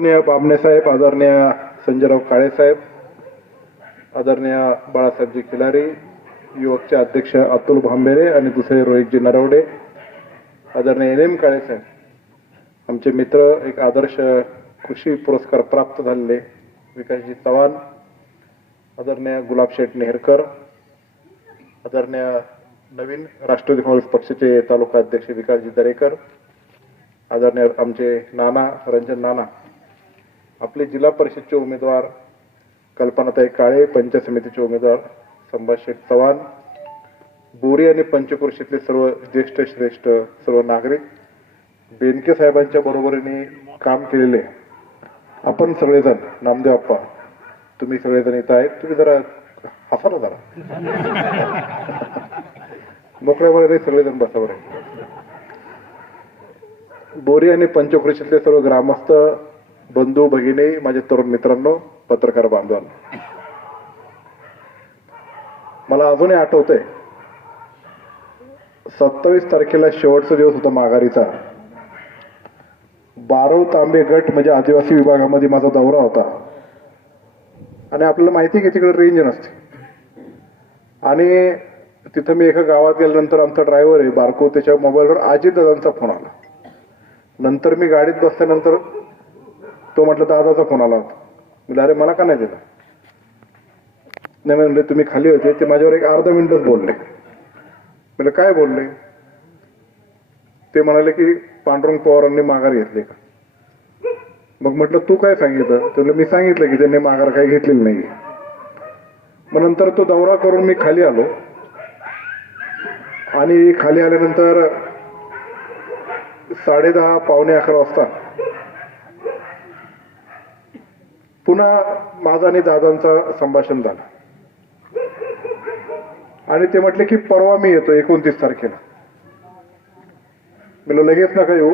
आदरणीय बामणे साहेब, आदरणीय संजयराव काळे साहेब, आदरणीय बाळासाहेबजी खिलारी, युवकचे अध्यक्ष अतुल भांबेरे आणि दुसरे रोहितजी नरवडे, आदरणीय NM काळे साहेब, आमचे मित्र, एक आदर्श कृषी पुरस्कार प्राप्त झालेले विकासजी चव्हाण, आदरणीय गुलाबशेठ नेहरकर, आदरणीय नवीन राष्ट्रवादी काँग्रेस पक्षाचे तालुका अध्यक्ष विकासजी दरेकर, आदरणीय आमचे नाना रंजन नाना, आपले जिल्हा परिषदचे उमेदवार कल्पनाताई काळे, पंचायत समितीचे उमेदवार संभाषेठ चव्हाण, बोरी आणि पंचक्रोशीतले सर्व ज्येष्ठ श्रेष्ठ सर्व नागरिक, बेनके साहेबांच्या बरोबरीने काम केलेले आपण सगळेजण, नामदेव अप्पा, तुम्ही सगळेजण येत आहेत, तुम्ही जरा हसा ना जरा मोकळ्यामध्ये सगळेजण बसावर आहे. बोरी आणि पंचक्रोशीतले सर्व ग्रामस्थ बंधू भगिनी, माझे तरुण मित्रांनो, पत्रकार बांधवांनो, मला अजूनही आठवतंय 27 तारखेला शेवटचा दिवस होता माघारीचा. 12 तांबे गट म्हणजे आदिवासी विभागामध्ये माझा दौरा होता आणि आपल्याला माहिती आहे की तिकडे रेंज नसते आणि तिथं मी एका गावात गेल्यानंतर आमचा ड्रायव्हर आहे बारको, त्याच्या मोबाईलवर अजितदादांचा फोन आला. नंतर मी गाडीत बसल्यानंतर तो म्हटलं दादाचा फोन आला होता. म्हणजे अरे मला का नाही दिला? नाही म्हणजे तुम्ही खाली होते, ते माझ्यावर एक अर्धा मिनिटच बोलले. म्हणजे काय बोलले? ते म्हणाले की पांडुरंग पवारांनी माघार घेतली का? मग म्हटलं तू काय सांगितलं? तर मी सांगितलं की त्यांनी माघार काही घेतलेली नाही. मग नंतर तो दौरा करून मी खाली आलो आणि खाली आल्यानंतर 10:30 पावणे 11 वाजता पुन्हा माझा आणि दादांचा संभाषण झालं आणि ते म्हटले की परवा मी येतो 29 तारखेला. मला लगेच नका येऊ.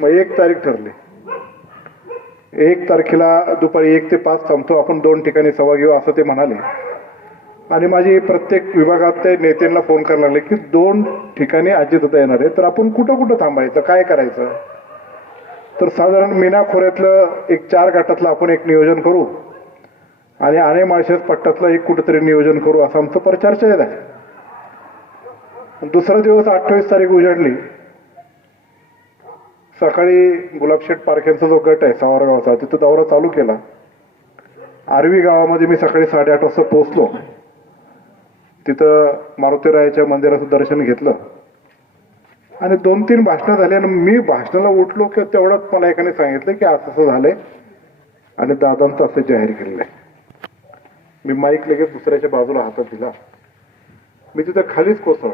मग 1 तारीख ठरली. 1 तारखेला दुपारी 1 ते 5 थांबतो, आपण 2 ठिकाणी सभा घेऊ असं ते म्हणाले आणि माझी प्रत्येक विभागात ते नेत्यांना फोन करायला लागले की 2 ठिकाणी अजितदादा येणार आहे, तर आपण कुठं कुठं थांबायचं, काय करायचं? तर साधारण मीना खोऱ्यातलं एक 4 गटातलं आपण एक नियोजन करू आणि आणे माळशेज पट्ट्यातलं एक कुठंतरी नियोजन करू असं आमचं परिचर्चा येत आहे. दुसरा दिवस 28 तारीख उजाडली. सकाळी गुलाबशेठ पारख्यांचा जो गट आहे सावरगावचा, तिथं दौरा चालू केला. आरवी गावामध्ये मी सकाळी 8:30 वाजता पोहोचलो. तिथं मारुतीरायाच्या मंदिराचं दर्शन घेतलं आणि 2-3 भाषणं झाली आणि मी भाषणाला उठलो की तेवढंच मला एकाने सांगितलं की असं असं झालंय आणि दादांचं असं जाहीर केलेलं आहे. मी माईक लगेच दुसऱ्याच्या बाजूला हातात दिला. मी तिथं खालीच कोसळलो.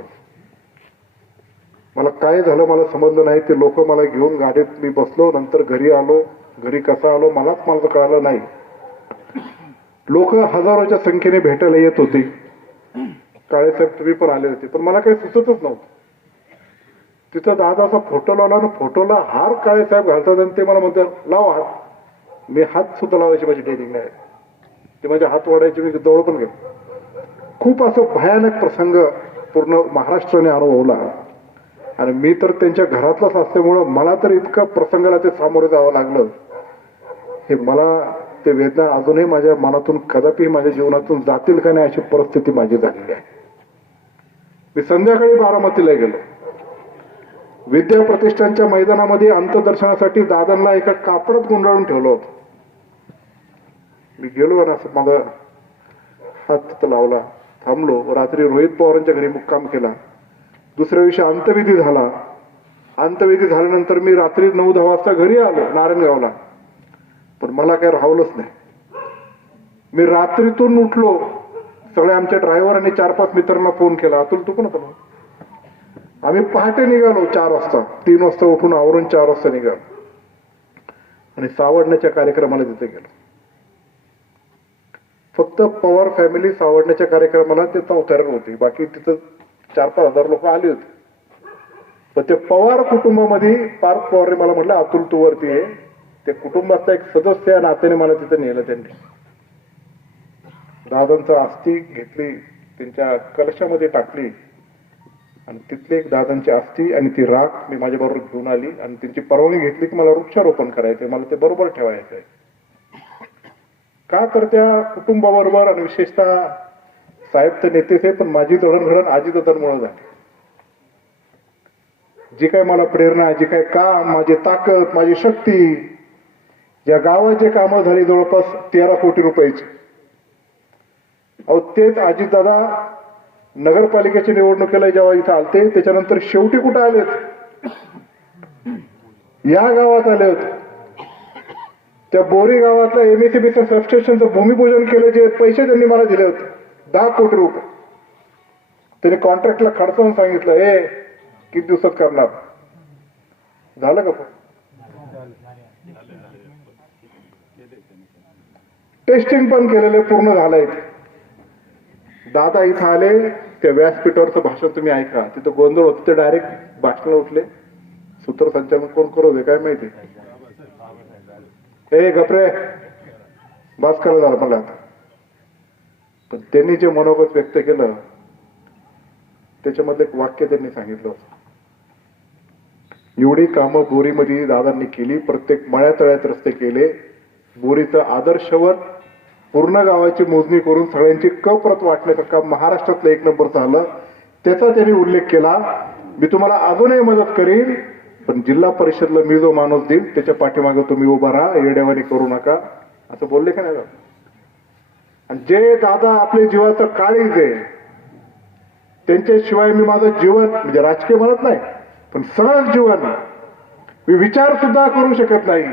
मला काय झालं मला समजलं नाही. ते लोक मला घेऊन गाडीत मी बसलो. नंतर घरी आलो. घरी कसा आलो मलाच मला कळालं नाही. लोक हजारोच्या संख्येने भेटायला येत होते. काळेसाहेब तुम्ही पण आले होते, पण मला काही सुचतच नव्हतं. तिथं दादाचा फोटो लावला आणि फोटोला हार काळेसाहेब घालतात आणि ते मला म्हणतात लाव हात. मी हात सुद्धा लावायची माझी डेअरिंग नाही. ते माझे हात ओढायचे, मी जवळ पण गेलो. खूप असं भयानक प्रसंग पूर्ण महाराष्ट्राने अनुभवला आणि मी तर त्यांच्या घरातलाच असल्यामुळं मला तर इतकं प्रसंगाला ते सामोरे जावं लागलं. हे मला ते वेदना अजूनही माझ्या मनातून कदापि माझ्या जीवनातून जातील का नाही अशी परिस्थिती माझी झालेली आहे. मी संध्याकाळी बारामतीला गेलो. विद्या प्रतिष्ठानच्या मैदानामध्ये अंत्यदर्शनासाठी दादांना एका कापडात गुंडाळून ठेवलं होतं. मी गेलो आणि असं माझा हात तिथं लावला, थांबलो. रात्री रोहित पवारांच्या घरी मुक्काम केला. दुसऱ्या दिवशी अंत्यविधी झाला. अंत्यविधी झाल्यानंतर मी रात्री 9-10 वाजता घरी आलो नारायणगावला. पण मला काही राहवलंच नाही. मी रात्रीतून उठलो. सगळ्या आमच्या ड्रायव्हर आणि 4-5 मित्रांना फोन केला. अतुल तू पण होता. आम्ही पहाटे निघालो 4 वाजता. 3 वाजता उठून आवरून 4 वाजता निघालो आणि सावडण्याच्या कार्यक्रमाला तिथे गेलो. फक्त पवार फॅमिली सावडण्याच्या कार्यक्रमाला ते तयार होती. बाकी तिथं 4-5 हजार लोक आली होती. पण ते पवार कुटुंबामध्ये पार्थ पवारने मला म्हटलं अतुल तू वरती आहे. ते कुटुंबाचा एक सदस्य या नात्याने मला तिथं नेलं. त्यांनी दादांचं अस्थि घेतली, त्यांच्या कलशामध्ये टाकली आणि तिथले एक दादांची अस्थी आणि ती राख मी माझ्याबरोबर घेऊन आली आणि त्यांची परवानगी घेतली की मला वृक्षारोपण करायचंय, मला ते बरोबर ठेवायचंय. का तर त्या कुटुंबाबरोबर आणि विशेषतः साहेब तर नेतेच आहे, पण माझी जडणघडण अजितदादांमुळे झाली. जी काय मला प्रेरणा, जी काय काम, माझी ताकद, माझी शक्ती, या गावाचे कामं झाली जवळपास 13 कोटी रुपयाची. अहो तेच अजितदादा नगरपालिकेच्या निवडणुकीला जेव्हा इथं आलते त्याच्यानंतर शेवटी कुठं आलेत, या गावात आले होते. त्या बोरी गावातल्या एमएससीबीच्या सबस्टेशनचं भूमिपूजन केलं, जे पैसे त्यांनी मला दिले होते 10 कोटी रुपये. त्यांनी कॉन्ट्रॅक्टला खडसावून सांगितलं, हे किती दिवसात करणार. झालं का? पण टेस्टिंग पण केलेलं पूर्ण झालंय. दादा इथं आले, त्या व्यासपीठावरचं भाषण तुम्ही ऐका. तिथं गोंधळ होतं, ते डायरेक्ट भाषणाला उठले. सूत्रसंचालन कोण करू दे काय माहिती. ए गपरे, बस करा झालं मला आता. पण त्यांनी जे मनोगत व्यक्त केलं त्याच्यामध्ये एक वाक्य त्यांनी सांगितलं होतं, एवढी कामं बोरीमध्ये दादांनी केली, प्रत्येक मळ्यातळ्यात रस्ते केले, बोरीचं आदर्शवर पूर्ण गावाची मोजणी करून सगळ्यांची कप्रत वाटण्याचं काम महाराष्ट्रातलं 1 नंबर झालं. त्याचा त्यांनी उल्लेख केला. मी तुम्हाला अजूनही मदत करीन, पण जिल्हा परिषदला मी जो माणूस देईल त्याच्या पाठीमागे तुम्ही उभा राहा, येड्यावानी करू नका, असं बोलले का नाही. आणि जे दादा आपले जीवाचं काळीज आहे त्यांच्याशिवाय मी माझं जीवन, म्हणजे राजकीय म्हणत नाही, पण सरळ जीवन मी विचार सुद्धा करू शकत नाही.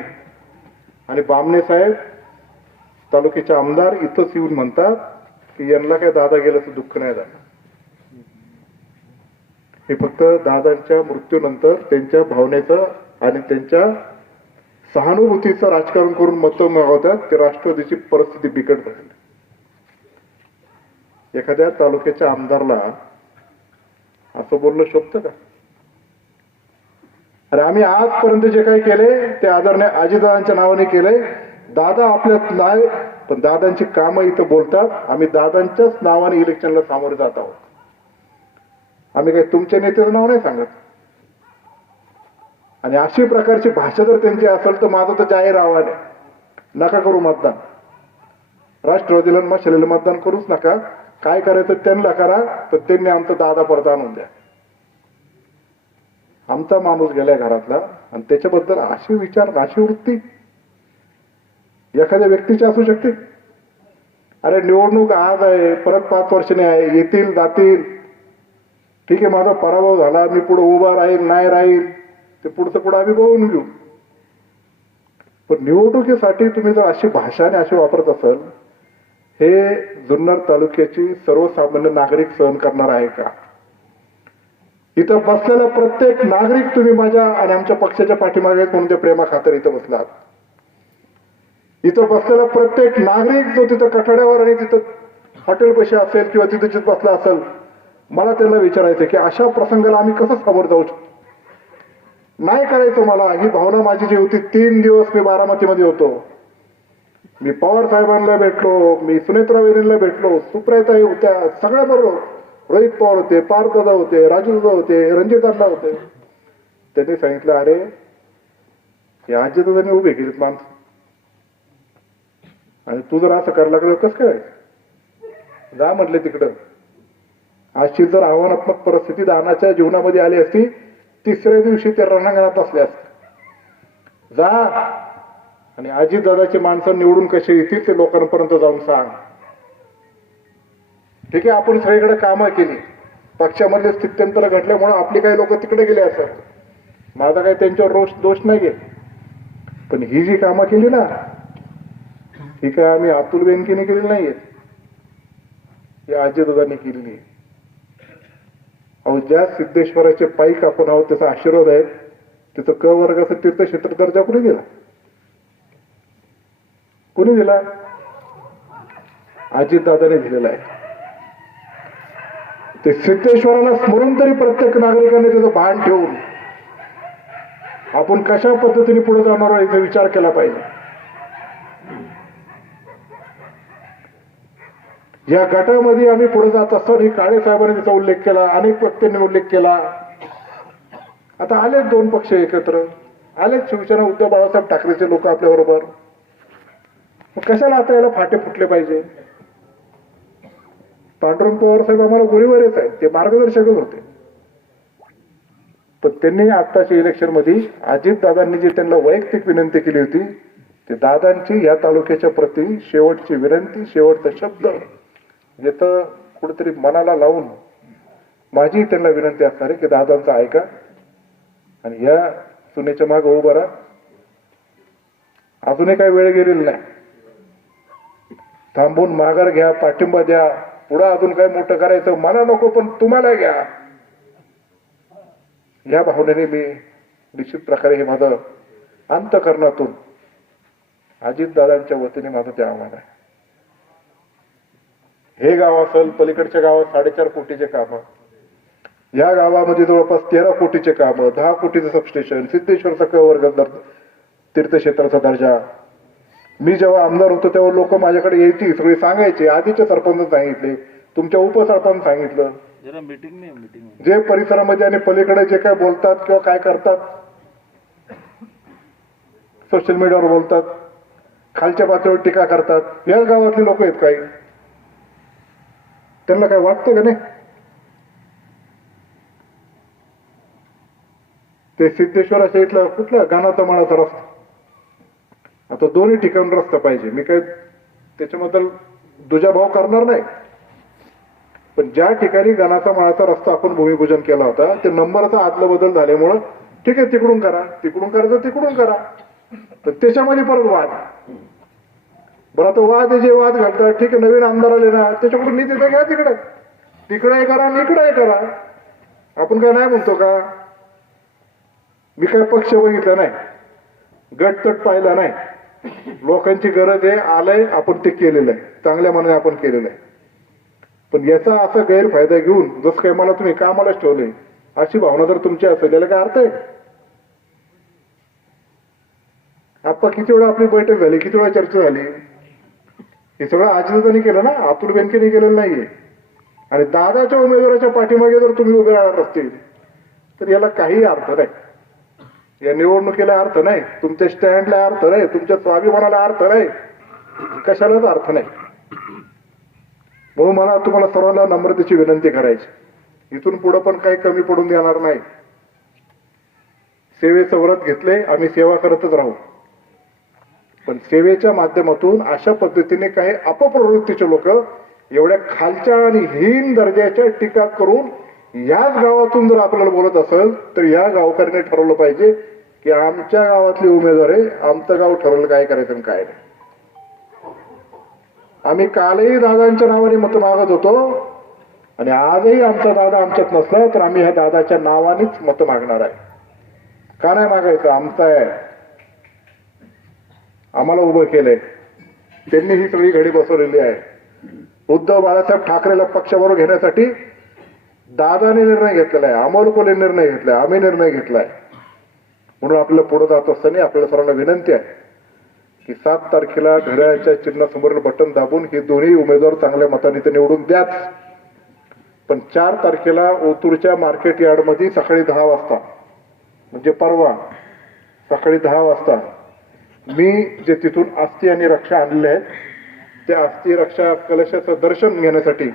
आणि बामणे साहेब तालुक्याचे आमदार इथंच येऊन म्हणतात की यांना काय दादा गेल्याचं दुःख नाही झालं. हे फक्त दादांच्या मृत्यूनंतर त्यांच्या भावनेचं आणि त्यांच्या सहानुभूतीचं राजकारण करून मतं मागवतात. ते राष्ट्रवादीची परिस्थिती बिकट झाली. एखाद्या तालुक्याच्या आमदारला असं बोलणं शोभतं का? अरे आम्ही आजपर्यंत जे काही केले ते आदरणीय अजितदादांच्या नावाने केले. दादा आपल्यात नाही, पण दादांची कामं इथं बोलतात. आम्ही दादांच्याच नावाने इलेक्शनला सामोरे जात आहोत. आम्ही काही तुमच्या नेत्याचं नाव नाही सांगत. आणि अशी प्रकारची भाषा जर त्यांची असेल तर माझं तर जाहीर आव्हान आहे, नका करू मतदान. राष्ट्रवादीला मशालीला मतदान करूच नका. काय करायचं त्यांना करा, पण त्यांनी आमचा दादा परत आणून द्या. आमचा माणूस गेलाय घरातला, आणि त्याच्याबद्दल अशी विचार, अशी वृत्ती एखाद्या व्यक्तीची असू शकते. अरे निवडणूक आज आहे, परत 5 वर्षांनी आहे, येतील जातील. ठीक आहे, माझा पराभव झाला, मी पुढे उभा राहील नाही राहील ते पुढचं पुढे आम्ही बघून घेऊ. पण निवडणुकीसाठी तुम्ही जर अशी भाषा आणि अशी वापरत असाल, हे जुन्नर तालुक्याची सर्वसामान्य नागरिक सहन करणार आहे का? इथं बसलेला प्रत्येक नागरिक तुम्ही माझ्या आणि आमच्या पक्षाच्या पाठीमागे म्हणून त्या प्रेमा खातर इथं बसलात. इथं बसलेला प्रत्येक नागरिक जो तिथं कठड्यावर आणि तिथं हॉटेल पैसे असेल किंवा तिथं बसला असेल, मला त्यांना विचारायचं की अशा प्रसंगाला आम्ही कसं सामोरं जाऊ शकतो. नाही करायचं मला. ही भावना माझी जी होती, 3 दिवस मी बारामतीमध्ये होतो. मी पवार साहेबांना भेटलो, मी सुनेत्रा वहिनींना भेटलो, सुप्रियाताई होत्या, सगळ्या बरोबर. रोहित पवार होते, पार्थदादा होते, राजूदादा होते, रणजितदादा होते. त्यांनी सांगितलं, अरे या आजीदादांनी उभे केलीत माणसं, आणि तू जर असं करायला लागलं कसं काय? जा म्हटले तिकडं. अशी जर आव्हानात्मक परिस्थिती दानाच्या जीवनामध्ये आली असती, 3ऱ्या दिवशी ते रणांगणात असले असते. जा आणि अजितदादाची माणसं निवडून कसे येतील ते लोकांपर्यंत जाऊन सांग. ठीक आहे, आपण सगळीकडे कामं केली, पक्षामधले स्थित्यंतर घडल्यामुळे आपली काही लोक तिकडे गेले असं, माझा काही त्यांच्यावर दोष नाहीये. पण ही जी कामं केली ना, ही काय आम्ही अतुल बेनकेने केलेली नाहीये, या अजितदादांनी केलेली आहे. अहो ज्या सिद्धेश्वराचे पाईक आपण आहोत त्याचा आशीर्वाद आहे, तिथं क वर्गाचा तीर्थक्षेत्र दर्जा कुणी दिला? कोणी दिला? अजितदादाने दिलेला आहे. ते सिद्धेश्वराला स्मरून तरी प्रत्येक नागरिकाने त्याचं भान ठेवून आपण कशा पद्धतीने पुढे जाणार आहे याचा विचार केला पाहिजे. या गटामध्ये आम्ही पुढे जात असताना काळे साहेबांनी त्याचा उल्लेख केला, अनेक वक्त्यांनी उल्लेख केला. आता आलेत दोन पक्ष एकत्र, आलेत शिवसेना उद्धव बाळासाहेब ठाकरेचे लोक आपल्या बरोबर. मग कशाला आता याला फाटे फुटले पाहिजे? पांडुरंग पवार साहेब आम्हाला गुरुवारच आहेत, ते मार्गदर्शकच होते. पण त्यांनी आत्ताच्या इलेक्शन मध्ये अजित दादांनी जी त्यांना वैयक्तिक विनंती केली होती, ते दादांची या तालुक्याच्या प्रती शेवटची विनंती, शेवटचा शब्द जिथं कुठेतरी मनाला लावून माझी त्यांना विनंती असणार आहे की दादांचा ऐका आणि या सुनेच्या मागे उभं राहा. अजूनही काही वेळ गेलेली नाही, थांबून माघार घ्या, पाठिंबा द्या. पुढं अजून काय मोठं करायचं मला नको, पण तुम्हाला घ्या. या भावनेने मी निश्चित प्रकारे हे माझं अंतःकरणातून अजितदादांच्या वतीने माझं ते आव्हान आहे. हे गाव असेल, पलीकडच्या गावात 4.5 कोटीचे काम, या गावामध्ये जवळपास 13 कोटीचे काम, 10 कोटीचं सबस्टेशन, सिद्धेश्वरचा कवर्ग तीर्थक्षेत्राचा दर्जा. मी जेव्हा आमदार होतो तेव्हा लोक माझ्याकडे यायची, सगळे सांगायचे. आधीचे सरपंच सांगितले, तुमच्या उपसरपंच सांगितलं, जे परिसरामध्ये आणि पलीकडे जे काय बोलतात किंवा काय करतात, सोशल मीडियावर बोलतात, खालच्या पातळीवर टीका करतात, या गावातले लोक आहेत काही, त्यांना काय वाटतं का नाही? ते सिद्धेश्वराच्या इथला कुठला गाणाचा माळाचा रस्ता, आता दोन्ही ठिकाणी रस्ता पाहिजे. मी काय त्याच्याबद्दल दुजाभाव करणार नाही, पण ज्या ठिकाणी गाणाचा माळाचा रस्ता आपण भूमिपूजन केला होता, ते नंबरचा आदला बदल झाल्यामुळं ठीक आहे, तिकडून करा, तिकडून करायचं तिकडून करा, तर त्याच्यामध्ये परत वाद. बरं, आता वाद जे वाद घालतात, ठीक आहे, नवीन आमदार आले ना, त्याच्याकडून निधी घ्या, तिकडे करा आणि इकडे करा. आपण काय नाही म्हणतो का? मी काय पक्ष बघितला नाही, गटतट पाहिला नाही. लोकांची गरज आहे, आलंय, आपण ते केलेलं आहे, चांगल्या मनाने आपण केलेलं आहे. पण याचा असा गैरफायदा घेऊन जसं काय मला तुम्ही कामालाच ठेवले, अशी भावना जर तुमची असेल, याला काय अर्थ आहे? आता किती वेळा आपली बैठक झाली, किती वेळा चर्चा झाली, हे सगळं अजितदादांनी केलं ना, अतुल बेनकेने केलेलं नाहीये. आणि दादाच्या उमेदवाराच्या पाठीमागे जर तुम्ही उभे राहणार असतील तर याला काही अर्थ नाही. या निवडणुकीला अर्थ नाही, तुमच्या स्टँडला अर्थ नाही, तुमच्या स्वाभिमानाला अर्थ नाही, कशालाच अर्थ नाही. म्हणून मला तुम्हाला सर्वांना नम्रतेची विनंती करायची, इथून पुढे पण काही कमी पडून देणार नाही. सेवेचं व्रत घेतले, आम्ही सेवा करतच राहू, पण सेवेच्या माध्यमातून अशा पद्धतीने काही अपप्रवृत्तीचे लोक एवढ्या खालच्या आणि हीन दर्जाच्या टीका करून याच गावातून जर आपल्याला बोलत असेल तर या गावकऱ्याने ठरवलं पाहिजे की आमच्या गावातली उमेदवार आहे, आमचं गाव ठरवलं काय करायचं आणि काय नाही. आम्ही कालही दादांच्या नावाने मत मागत होतो आणि आजही आमचा दादा आमच्यात नसला तर आम्ही ह्या दादाच्या नावानेच मत मागणार आहे. का नाही मागायचं? आमचं आहे, आम्हाला उभं केलंय, त्यांनी ही सगळी घडी बसवलेली आहे. उद्धव बाळासाहेब ठाकरेला पक्षाबरोबर घेण्यासाठी दादाने निर्णय घेतलेला आहे, अमोल कोले निर्णय घेतलाय, आम्ही निर्णय घेतलाय. म्हणून आपल्याला पुढे जात असताना आपल्याला सर्वांना विनंती आहे की 7 तारखेला घड्याळाच्या चिन्हासमोरील बटन दाबून हे दोन्ही उमेदवार चांगल्या मताने ते निवडून द्याच. पण 4 तारखेला ओतूरच्या मार्केट यार्डमध्ये सकाळी 10 वाजता, म्हणजे परवा सकाळी 10 वाजता मी जे तिथून अस्थी आणि रक्षा आणलेले आहेत, त्या अस्थी रक्षा कलशाचं दर्शन घेण्यासाठी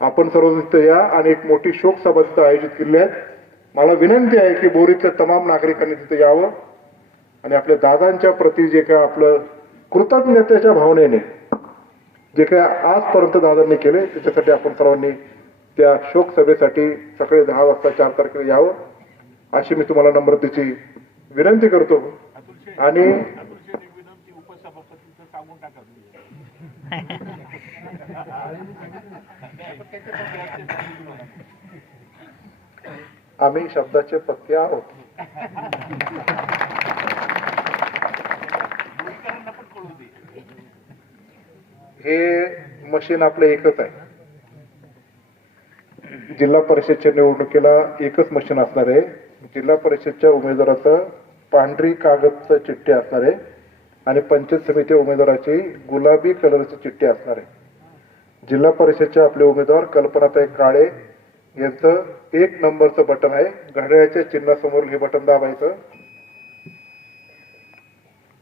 आपण सर्व तिथे या आणि एक मोठी शोक सभा तिथं आयोजित केली आहे. मला विनंती आहे की बोरीतल्या तमाम नागरिकांनी तिथे यावं आणि आपल्या दादांच्या प्रती जे काय आपलं कृतज्ञतेच्या भावनेने जे काय आजपर्यंत दादांनी केले त्याच्यासाठी आपण सर्वांनी त्या शोक सभेसाठी सकाळी 10 वाजता 4 तारखेला यावं अशी मी तुम्हाला नम्रतेची विनंती करतो. आणि आम्ही शब्दाचे पक्के आहोत. हे मशीन आपलं एकच आहे. जिल्हा परिषदच्या निवडणुकीला एकच मशीन असणार आहे. जिल्हा परिषदच्या उमेदवाराचं पांढरी कागदचं चिठ्ठी असणार आहे आणि पंचायत समिती उमेदवाराची गुलाबी कलरची चिठ्ठी असणार आहे. जिल्हा परिषदचे आपले उमेदवार कल्पनाताई काळे यांचं 1 नंबरचं बटन आहे, घड्याळाच्या चिन्हासमोर हे बटन दाबायचं.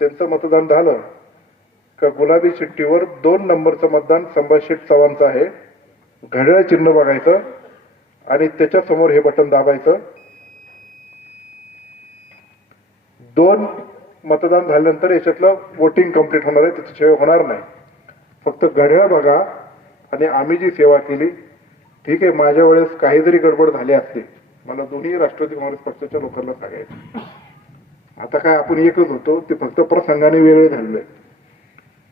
त्यांचं मतदान झालं का गुलाबी चिठ्ठीवर 2 नंबरचं मतदान संभाजी शेठ चव्हाणचं आहे, घड्याळ चिन्ह बघायचं आणि त्याच्या समोर हे बटन दाबायचं. 2 मतदान झाल्यानंतर याच्यातलं वोटिंग कंप्लीट होणार आहे, त्याच्याशिवाय होणार नाही. फक्त घड्याळ बघा आणि आम्ही जी सेवा केली, ठीक आहे, माझ्या वेळेस काही जरी गडबड झाली असते, मला दोन्ही राष्ट्रवादी काँग्रेस पक्षाच्या लोकांना सांगायचं. आता काय आपण एकच होतो, ते फक्त प्रसंगाने वेगळे झालेले.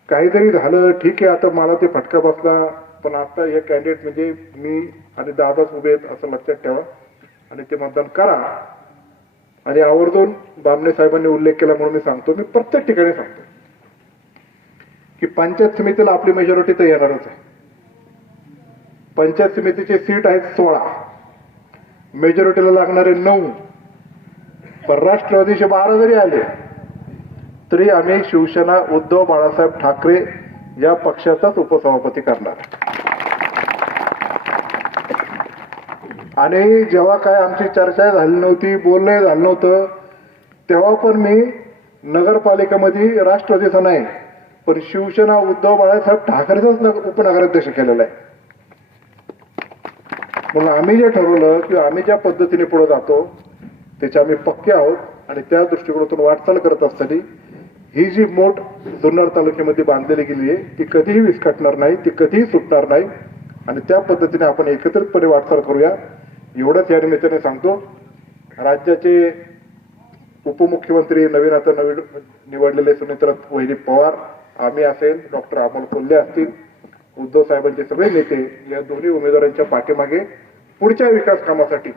काही जरी झालं ठीक आहे, आता मला ते फटका बसला, पण आता हे कॅन्डिडेट म्हणजे मी आणि दादाच उभे आहेत असं लक्षात ठेवा आणि ते मतदान करा. आणि आवर्जून बामणे साहेबांनी उल्लेख केला म्हणून मी सांगतो, मी प्रत्येक ठिकाणी सांगतो की पंचायत समितीला आपली मेजॉरिटी तर येणारच आहे. पंचायत समितीचे सीट आहेत 16, मेजॉरिटीला लागणारे 9, पण राष्ट्रवादीचे 12 जरी आले तरी आम्ही शिवसेना उद्धव बाळासाहेब ठाकरे या पक्षाचाच उपसभापती करणार. आणि जेव्हा काय आमची चर्चा झाली नव्हती, बोलणं झालं नव्हतं, तेव्हा पण मी नगरपालिकेमध्ये राष्ट्रवादीचा नाही पण शिवसेना उद्धव बाळासाहेब ठाकरेचाच उपनगराध्यक्ष केलेला आहे. म्हणून आम्ही जे ठरवलं की आम्ही ज्या पद्धतीने पुढे जातो त्याचे आम्ही पक्के आहोत आणि त्या दृष्टिकोनातून वाटचाल करत असताना ही जी मोठ जुन्नर तालुक्यामध्ये बांधलेली गेली आहे ती कधीही विस्कटणार नाही, ती कधीही सुटणार नाही आणि त्या पद्धतीने आपण एकत्रितपणे वाटचाल करूया एवढंच या निमित्ताने सांगतो. राज्याचे उपमुख्यमंत्री नवीन निवडलेले सुनेत्रा वहिनी पवार, आम्ही असेल, डॉक्टर अमोल कोल्हे असतील, उद्धव साहेबांचे सगळे नेते या दोन्ही उमेदवारांच्या पाठीमागे पुढच्या विकास कामासाठी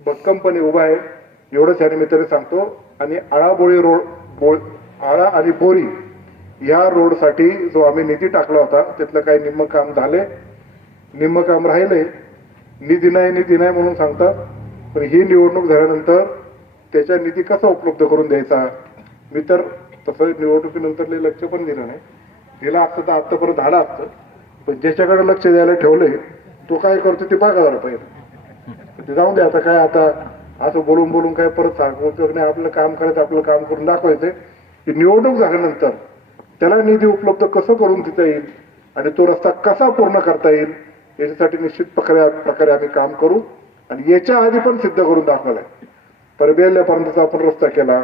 भक्कमपणे उभा आहे एवढंच या निमित्ताने सांगतो. आणि आळा आणि बोरी या रोडसाठी जो आम्ही निधी टाकला होता त्यातलं काही निम्म काम झाले, निम्म काम राहिले. निधी नाही म्हणून सांगतात, पण ही निवडणूक झाल्यानंतर त्याच्या निधी कसा उपलब्ध करून द्यायचा, मी तर तसं निवडणुकीनंतर लक्ष पण दिलं नाही. दिला असतं तर आतापर्यंत झालं असतं, पण ज्याच्याकडे लक्ष द्यायला ठेवलंय तो काय करतो ते बघा जरा पाहिजे. ते जाऊन दे, आता काय, आता असं बोलून काय परत सांगू नाही. आपलं काम करायचं, आपलं काम करून दाखवायचंय की निवडणूक झाल्यानंतर त्याला निधी उपलब्ध कसं करून देता येईल आणि तो रस्ता कसा पूर्ण करता येईल याच्यासाठी निश्चित प्रकारे आम्ही काम करू. आणि याच्या आधी पण सिद्ध करून दाखवलाय. परबेल्यापर्यंतचा आपण रस्ता केला,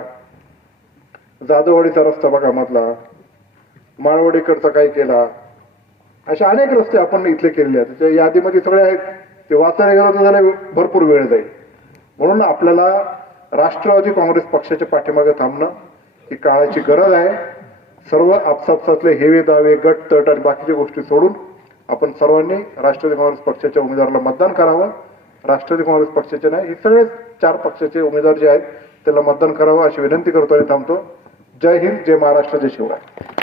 जाधववाडीचा रस्ता बघा मधला, माळवडीकडचा काय केला, असे अनेक रस्ते आपण इथले केलेले आहेत. त्याच्या यादीमध्ये सगळे आहेत, ते वाचायला गेलो तर त्याला भरपूर वेळ जाईल. म्हणून आपल्याला राष्ट्रवादी काँग्रेस पक्षाच्या पाठीमागे थांबणं ही काळाची गरज आहे. सर्व आपसापसातले हेवे दावे, गट तट आणि बाकीच्या गोष्टी सोडून आपण सर्वांनी राष्ट्रवादी काँग्रेस पक्षाच्या उमेदवाराला मतदान करावं. राष्ट्रवादी काँग्रेस पक्षाचे नाही, हे सगळे 4 पक्षाचे उमेदवार जे आहेत त्याला मतदान करावं अशी विनंती करतो आणि थांबतो. जय हिंद, जय महाराष्ट्र, जय शिवराय.